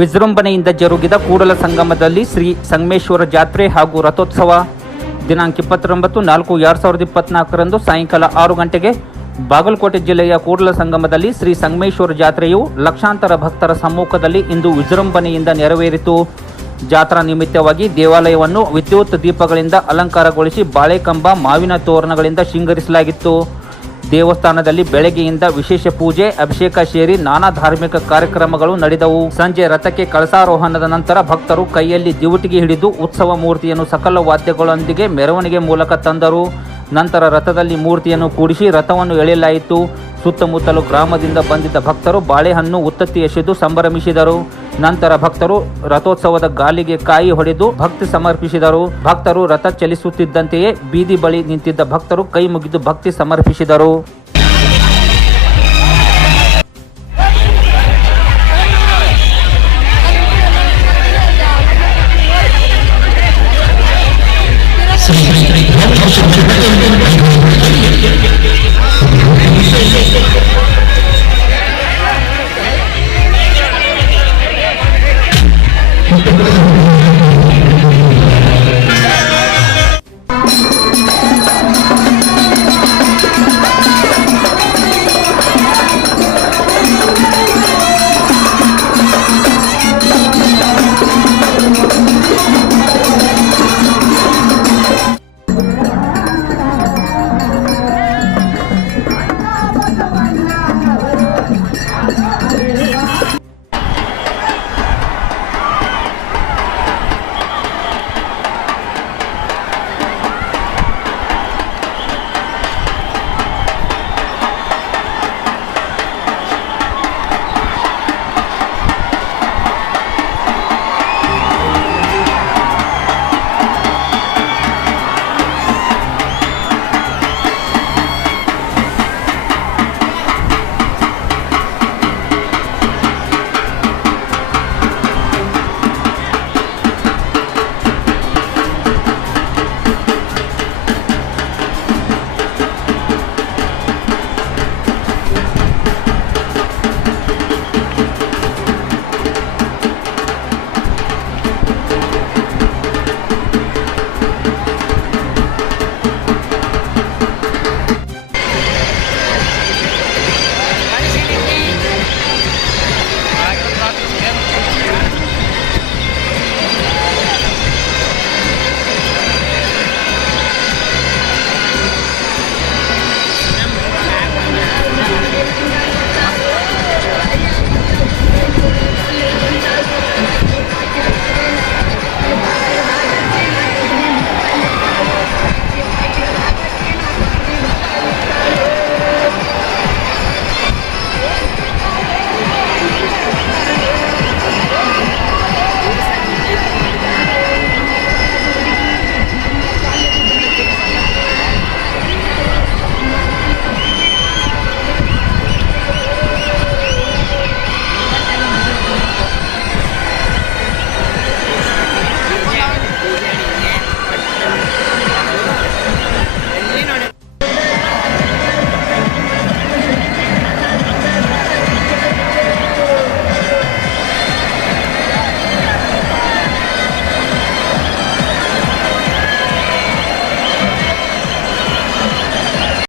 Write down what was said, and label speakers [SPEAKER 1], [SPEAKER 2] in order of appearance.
[SPEAKER 1] ವಿಜೃಂಭಣೆಯಿಂದ ಜರುಗಿದ ಕೂಡಲ ಸಂಗಮದಲ್ಲಿ ಶ್ರೀ ಸಂಗಮೇಶ್ವರ ಜಾತ್ರೆ ಹಾಗೂ ರಥೋತ್ಸವ. ದಿನಾಂಕ ಇಪ್ಪತ್ತೊಂಬತ್ತು ನಾಲ್ಕು ಎರಡು ಸಾವಿರದ ಇಪ್ಪತ್ನಾಲ್ಕರಂದು ಸಾಯಂಕಾಲ ಆರು ಗಂಟೆಗೆ ಬಾಗಲಕೋಟೆ ಜಿಲ್ಲೆಯ ಕೂಡಲ ಸಂಗಮದಲ್ಲಿ ಶ್ರೀ ಸಂಗಮೇಶ್ವರ ಜಾತ್ರೆಯು ಲಕ್ಷಾಂತರ ಭಕ್ತರ ಸಮ್ಮುಖದಲ್ಲಿ ಇಂದು ವಿಜೃಂಭಣೆಯಿಂದ ನೆರವೇರಿತು. ಜಾತ್ರಾ ನಿಮಿತ್ತವಾಗಿ ದೇವಾಲಯವನ್ನು ವಿದ್ಯುತ್ ದೀಪಗಳಿಂದ ಅಲಂಕಾರಗೊಳಿಸಿ ಬಾಳೆಕಂಬ, ಮಾವಿನ ತೋರಣಗಳಿಂದ ಶೃಂಗರಿಸಲಾಗಿತ್ತು. ದೇವಸ್ಥಾನದಲ್ಲಿ ಬೆಳಗ್ಗೆಯಿಂದ ವಿಶೇಷ ಪೂಜೆ, ಅಭಿಷೇಕ ಸೇರಿ ನಾನಾ ಧಾರ್ಮಿಕ ಕಾರ್ಯಕ್ರಮಗಳು ನಡೆದವು. ಸಂಜೆ ರಥಕ್ಕೆ ಕಳಸಾರೋಹಣದ ನಂತರ ಭಕ್ತರು ಕೈಯಲ್ಲಿ ದಿವುಟಿಗೆ ಹಿಡಿದು ಉತ್ಸವ ಮೂರ್ತಿಯನ್ನು ಸಕಲ ವಾದ್ಯಗಳೊಂದಿಗೆ ಮೆರವಣಿಗೆ ಮೂಲಕ ತಂದರು. ನಂತರ ರಥದಲ್ಲಿ ಮೂರ್ತಿಯನ್ನು ಕೂಡಿಸಿ ರಥವನ್ನು ಎಳೆಯಲಾಯಿತು. ಸುತ್ತಮುತ್ತಲು ಗ್ರಾಮದಿಂದ ಬಂದಿದ್ದ ಭಕ್ತರು ಬಾಳೆಹಣ್ಣು, ಉತ್ತತ್ತಿ ಎಸೆದು ಸಂಭ್ರಮಿಸಿದರು. ನಂತರ ಭಕ್ತರು ರಥೋತ್ಸವದ ಗಾಲಿಗೆ ಕಾಯಿ ಹೊಡೆದು ಭಕ್ತಿ ಸಮರ್ಪಿಸಿದರು. ಭಕ್ತರು ರಥ ಚಲಿಸುತ್ತಿದ್ದಂತೆಯೇ ಬೀದಿ ಬಳಿ ನಿಂತಿದ್ದ ಭಕ್ತರು ಕೈ ಮುಗಿದು ಭಕ್ತಿ ಸಮರ್ಪಿಸಿದರು.